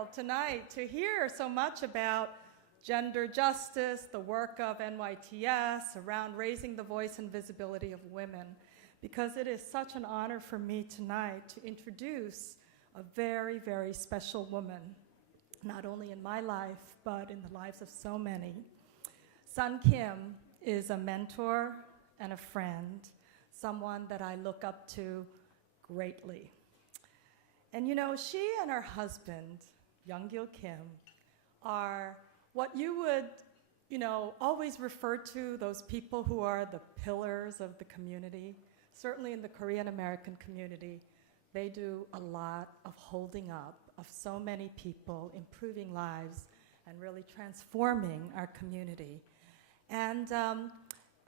thrilled tonight to hear so much about gender justice, the work of NYTS around raising the voice and visibility of women, because it is such an honor for me tonight to introduce a very, very special woman, not only in my life, but in the lives of so many. Sun Kim is a mentor and a friend, someone that I look up to greatly. And you know, she and her husband, Young-gil Kim, are what you would, always refer to those people who are the pillars of the community. Certainly in the Korean American community, they do a lot of holding up of so many people, improving lives, and really transforming our community. And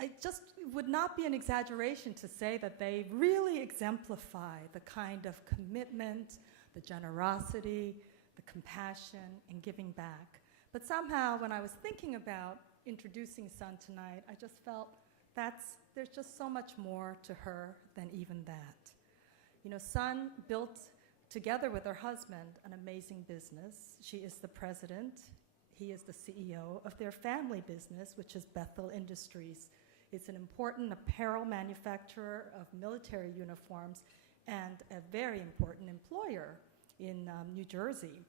it just would not be an exaggeration to say that they really exemplify the kind of commitment, the generosity, the compassion, and giving back. But somehow, when I was thinking about introducing Sun tonight, I just felt there's just so much more to her than even that. You know, Sun built, together with her husband, an amazing business. She is the president. He is the CEO of their family business, which is Bethel Industries. It's an important apparel manufacturer of military uniforms and a very important employer in New Jersey.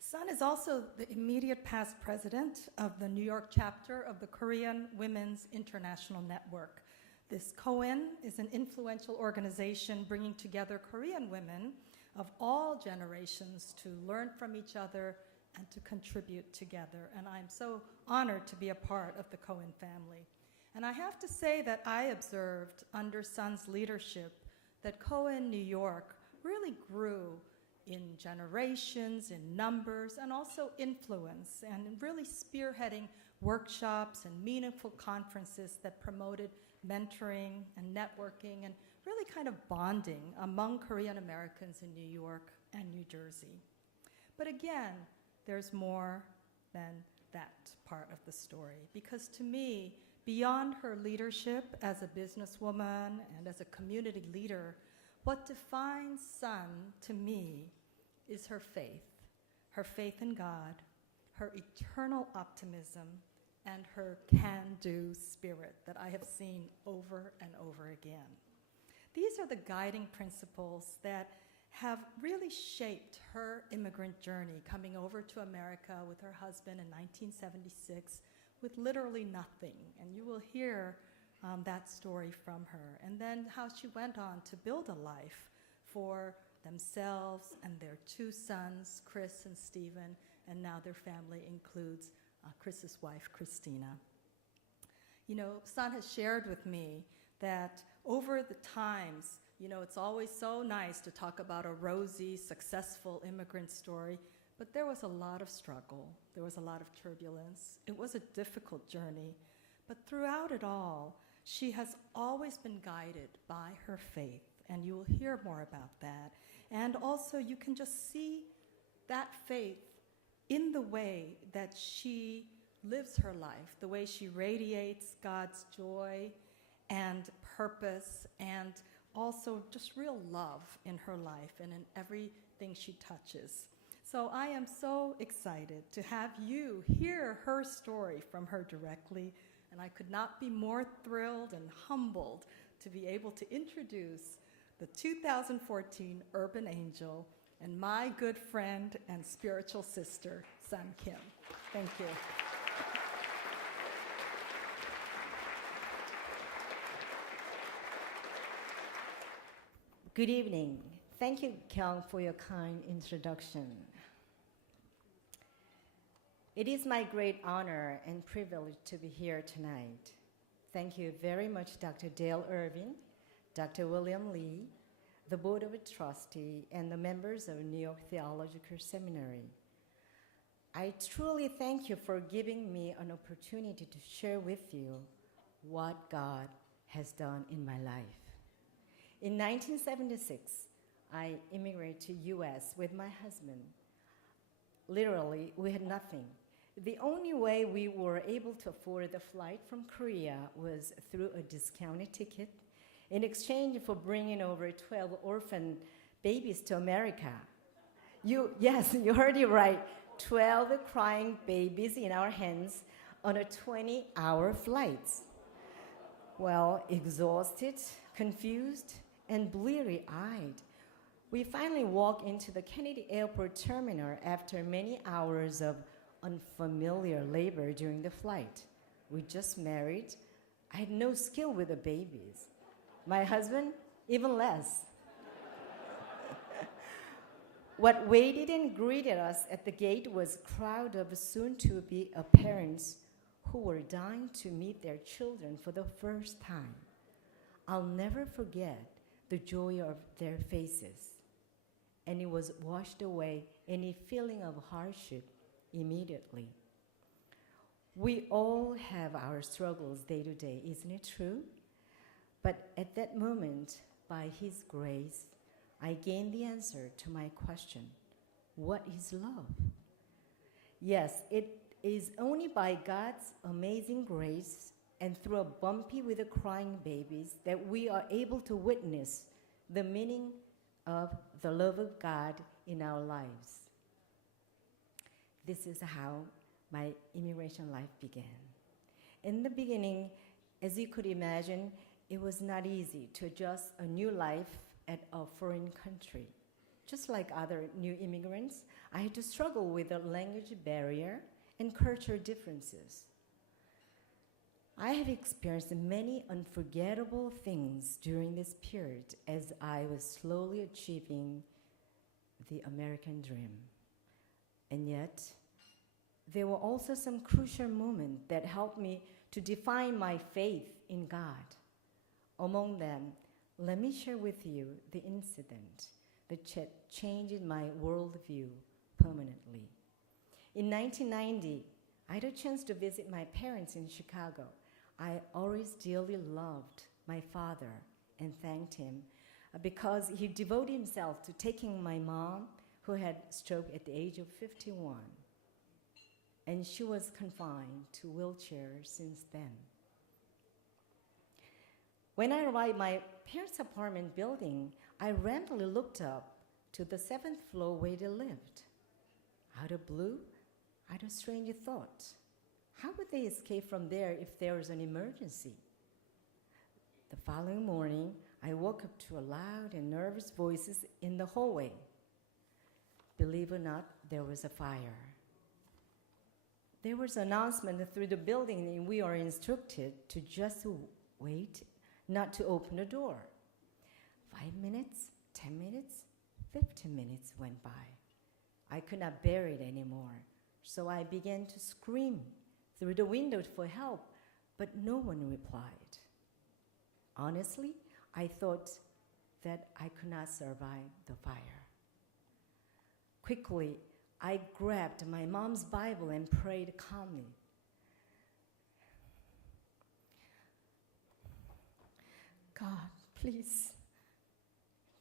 Sun is also the immediate past president of the New York chapter of the Korean Women's International Network. This KOIN is an influential organization bringing together Korean women of all generations to learn from each other and to contribute together. And I'm so honored to be a part of the KOIN family. And I have to say that I observed under Sun's leadership that KOIN New York really grew in generations, in numbers, and also influence, and really spearheading workshops and meaningful conferences that promoted mentoring and networking and really kind of bonding among Korean Americans in New York and New Jersey. But again, there's more than that part of the story, because to me, beyond her leadership as a businesswoman and as a community leader, what defines Sun to me is her faith in God, her eternal optimism, and her can-do spirit that I have seen over and over again. These are the guiding principles that have really shaped her immigrant journey, coming over to America with her husband in 1976 with literally nothing. And you will hear that story from her. And then how she went on to build a life for themselves and their two sons, Chris and Stephen, and now their family includes Chris's wife, Christina. You know, Sun has shared with me that over the times, it's always so nice to talk about a rosy, successful immigrant story, but there was a lot of struggle. There was a lot of turbulence. It was a difficult journey. But throughout it all, she has always been guided by her faith, and you will hear more about that. And also, you can just see that faith in the way that she lives her life, the way she radiates God's joy and purpose, and also just real love in her life and in everything she touches. So I am so excited to have you hear her story from her directly, and I could not be more thrilled and humbled to be able to introduce the 2014 Urban Angel and my good friend and spiritual sister, Sun Kim. Thank you. Good evening. Thank you, Chong, for your kind introduction. It is my great honor and privilege to be here tonight. Thank you very much, Dr. Dale Irvin, Dr. William Lee, the Board of Trustees, and the members of New York Theological Seminary. I truly thank you for giving me an opportunity to share with you what God has done in my life. In 1976, I immigrated to US with my husband. Literally, we had nothing. The only way we were able to afford the flight from Korea was through a discounted ticket in exchange for bringing over 12 orphan babies to America. Yes, you heard it right. 12 crying babies in our hands on a 20-hour flight. Well, exhausted, confused, and bleary-eyed, we finally walk into the Kennedy Airport terminal after many hours of unfamiliar labor during the flight. We just married. I had no skill with the babies. My husband, even less. What waited and greeted us at the gate was a crowd of soon-to-be parents who were dying to meet their children for the first time. I'll never forget the joy of their faces, and it was washed away any feeling of hardship immediately. We all have our struggles day to day, isn't it true? But at that moment, by His grace, I gained the answer to my question, what is love? Yes, it is only by God's amazing grace and through a bumpy with the crying babies that we are able to witness the meaning of the love of God in our lives. This is how my immigration life began. In the beginning, as you could imagine, it was not easy to adjust a new life at a foreign country. Just like other new immigrants, I had to struggle with the language barrier and cultural differences. I have experienced many unforgettable things during this period as I was slowly achieving the American dream. And yet, there were also some crucial moments that helped me to define my faith in God. Among them, let me share with you the incident that changed my worldview permanently. In 1990, I had a chance to visit my parents in Chicago. I always dearly loved my father and thanked him because he devoted himself to taking my mom, who had stroke at the age of 51, and she was confined to wheelchair since then. When I arrived at my parents' apartment building, I randomly looked up to the 7th floor where they lived. Out of blue, I had a strange thought. How would they escape from there if there was an emergency? The following morning, I woke up to a loud and nervous voices in the hallway. Believe it or not, there was a fire. There was an announcement through the building, and we are instructed to just wait, not to open the door. 5 minutes, 10 minutes, 15 minutes went by. I could not bear it anymore, so I began to scream through the window for help, but no one replied. Honestly, I thought that I could not survive the fire. Quickly, I grabbed my mom's Bible and prayed calmly. God, please,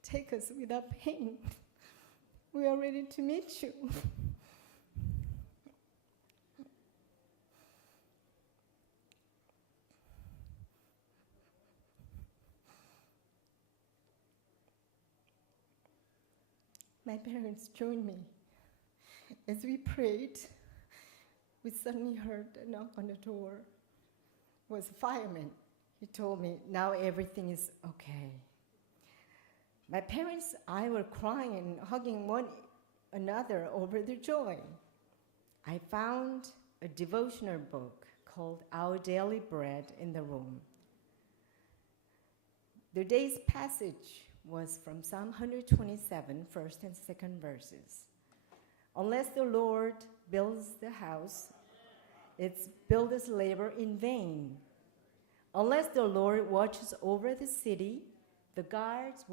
take us without pain. We are ready to meet you. My parents joined me. As we prayed, we suddenly heard a knock on the door. It was a fireman. He told me, now everything is okay. My parents and I were crying and hugging one another over their joy. I found a devotional book called Our Daily Bread in the room. The day's passage was from Psalm 127, first and second verses. Unless the Lord builds the house, its builders labor in vain. Unless the Lord watches over the city, the guards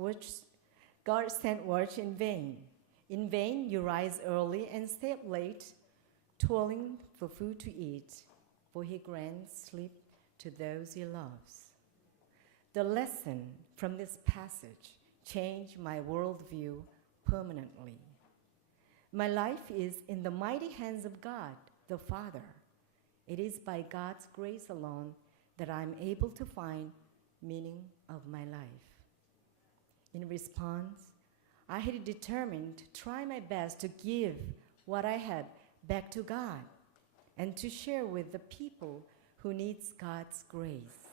stand watch in vain. In vain you rise early and stay up late, toiling for food to eat, for He grants sleep to those He loves. The lesson from this passage changed my worldview permanently. My life is in the mighty hands of God, the Father. It is by God's grace alone that I'm able to find meaning of my life. In response, I had determined to try my best to give what I had back to God and to share with the people who needs God's grace.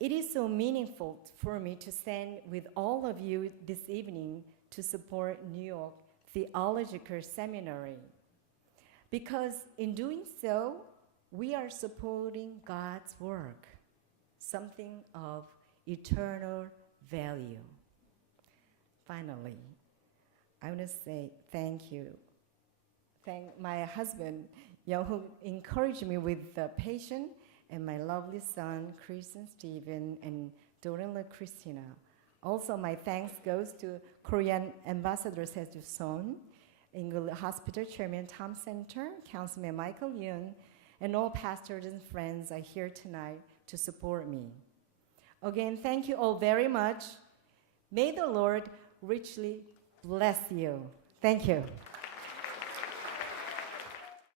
It is so meaningful for me to stand with all of you this evening to support New York Theological Seminary, because in doing so, we are supporting God's work, something of eternal value. Finally, I want to say thank you. Thank my husband, who encouraged me with the patient, and my lovely son, Christian Stephen, and daughter-in-law, Christina. Also, my thanks goes to Korean Ambassador Seo Son, English Hospital Chairman Tom Center, Councilman Michael Yoon, and all pastors and friends are here tonight to support me. Again, thank you all very much. May the Lord richly bless you. Thank you.